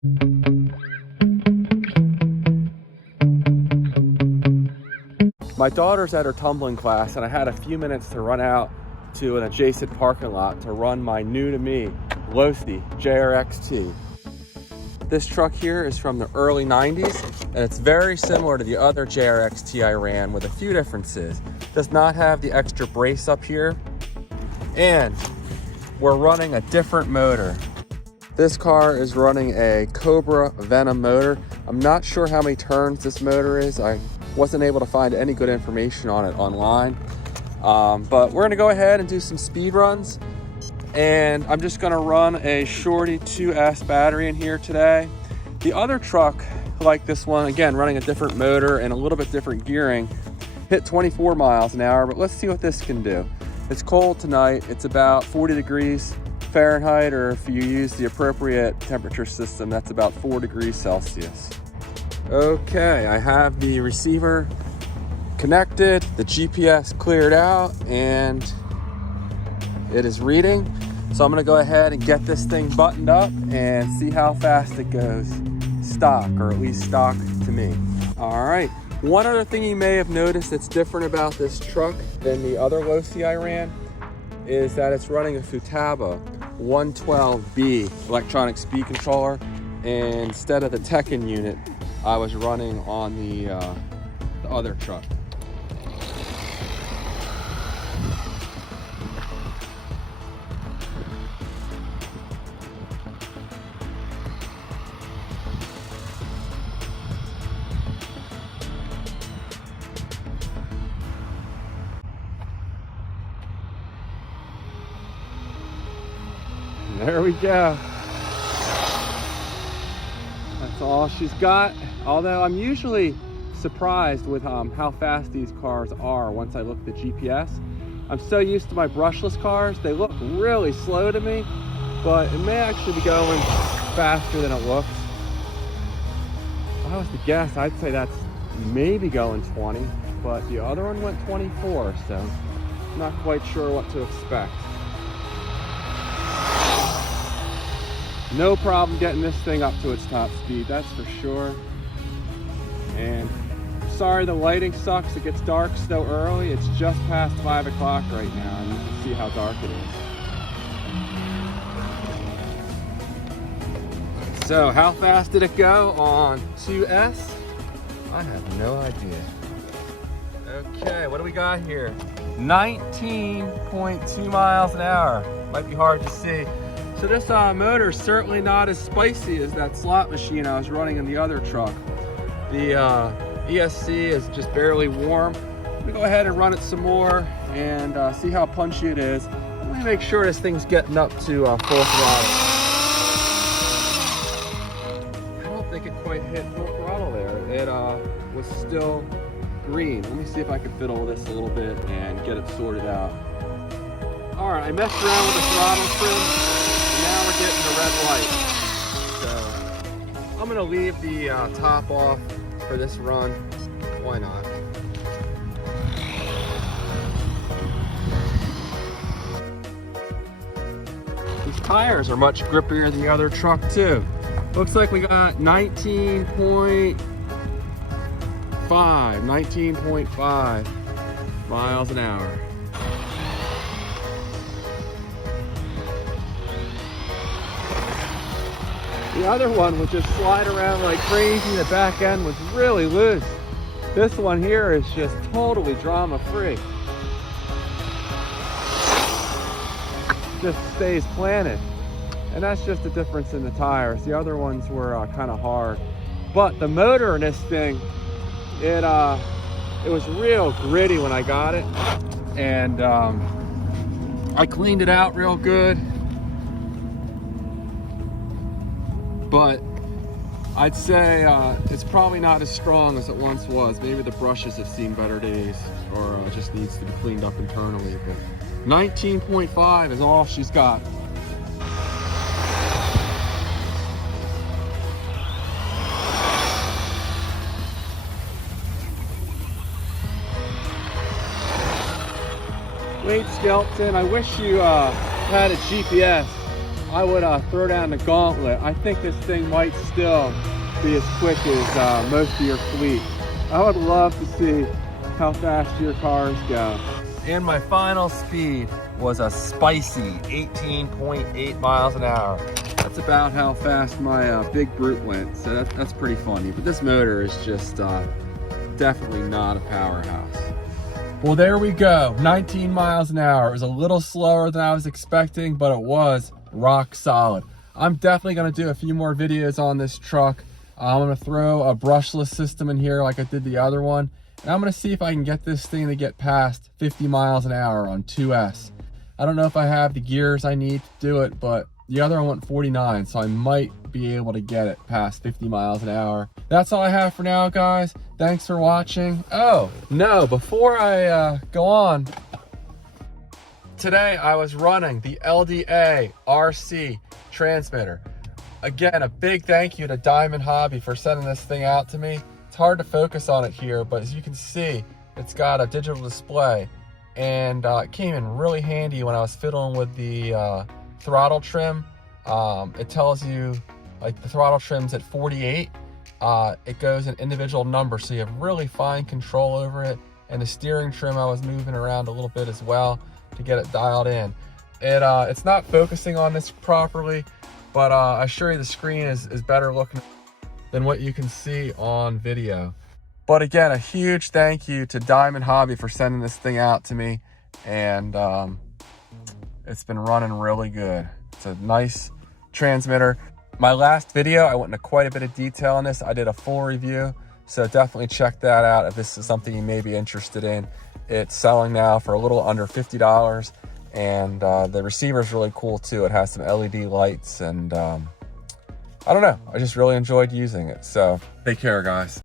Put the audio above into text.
My daughter's at her tumbling class, and I had a few minutes to run out to an adjacent parking lot to run my new to me Losi LXT. This truck here is from the early 90s, and it's very similar to the other LXT I ran with a few differences. Does not have the extra brace up here, and we're running a different motor. This car is running a Cobra Venom motor. I'm not sure how many turns this motor is. I wasn't able to find any good information on it online. But we're gonna go ahead and do some speed runs. And I'm just gonna run a Shorty 2S battery in here today. The other truck, like this one, again, running a different motor and a little bit different gearing, hit 24 miles an hour, but let's see what this can do. It's cold tonight. It's about 40 degrees Fahrenheit, or if you use the appropriate temperature system, that's about 4 degrees Celsius. Okay, I have the receiver connected, the GPS cleared out, and it is reading. So I'm gonna go ahead and get this thing buttoned up and see how fast it goes stock, or at least stock to me. All right, one other thing you may have noticed that's different about this truck than the other Losi I ran is that it's running a Futaba 112B electronic speed controller, and instead of the Tekken unit I was running on the other truck. There we go. That's all she's got. Although I'm usually surprised with how fast these cars are once I look at the GPS. I'm so used to my brushless cars, they look really slow to me, but it may actually be going faster than it looks. If I was to guess, I'd say that's maybe going 20, but the other one went 24, so I'm not quite sure what to expect. No problem getting this thing up to its top speed, that's for sure. And sorry the lighting sucks, it gets dark so early. It's just past 5 o'clock right now, and you can see how dark it is. So how fast did it go on 2S? I have no idea. Okay, what do we got here? 19.2 miles an hour. Might be hard to see. So this motor is certainly not as spicy as that slot machine I was running in the other truck. The ESC is just barely warm. I'm gonna go ahead and run it some more and see how punchy it is. Let me make sure this thing's getting up to full throttle. I don't think it quite hit full throttle there. It was still green. Let me see if I can fiddle with this a little bit and get it sorted out. All right, I messed around with the throttle trim. Now we're getting the red light. So I'm gonna leave the top off for this run. Why not? These tires are much grippier than the other truck too. Looks like we got 19.5 miles an hour. The other one would just slide around like crazy. The back end was really loose. This one here is just totally drama-free. Just stays planted. And that's just the difference in the tires. The other ones were kind of hard. But the motor in this thing, it was real gritty when I got it. And I cleaned it out real good. But I'd say it's probably not as strong as it once was. Maybe the brushes have seen better days, or just needs to be cleaned up internally. But 19.5 is all she's got. Wade Skelton, I wish you had a GPS I would throw down the gauntlet. I think this thing might still be as quick as most of your fleet. I would love to see how fast your cars go. And my final speed was a spicy 18.8 miles an hour. That's about how fast my big brute went, so that's pretty funny. But this motor is just definitely not a powerhouse. Well, there we go, 19 miles an hour. It was a little slower than I was expecting, but it was rock solid. I'm definitely gonna do a few more videos on this truck. I'm gonna throw a brushless system in here like I did the other one. And I'm gonna see if I can get this thing to get past 50 miles an hour on 2S. I don't know if I have the gears I need to do it, but the other one went 49, so I might be able to get it past 50 miles an hour. That's all I have for now, guys. Thanks for watching. Oh, no, before I go on, today I was running the LDA RC transmitter. Again, a big thank you to Diamond Hobby for sending this thing out to me. It's hard to focus on it here, but as you can see, it's got a digital display, and it came in really handy when I was fiddling with the throttle trim. It tells you, like, the throttle trim's at 48. It goes in individual numbers, so you have really fine control over it. And the steering trim, I was moving around a little bit as well to get it dialed in. It's not focusing on this properly, but I assure you the screen is better looking than what you can see on video. But again, a huge thank you to Diamond Hobby for sending this thing out to me, and it's been running really good. It's a nice transmitter. My last video, I went into quite a bit of detail on this. I did a full review, so definitely check that out if this is something you may be interested in. It's selling now for a little under $50, and the receiver is really cool too. It has some LED lights, and I don't know, I just really enjoyed using it. So take care, guys.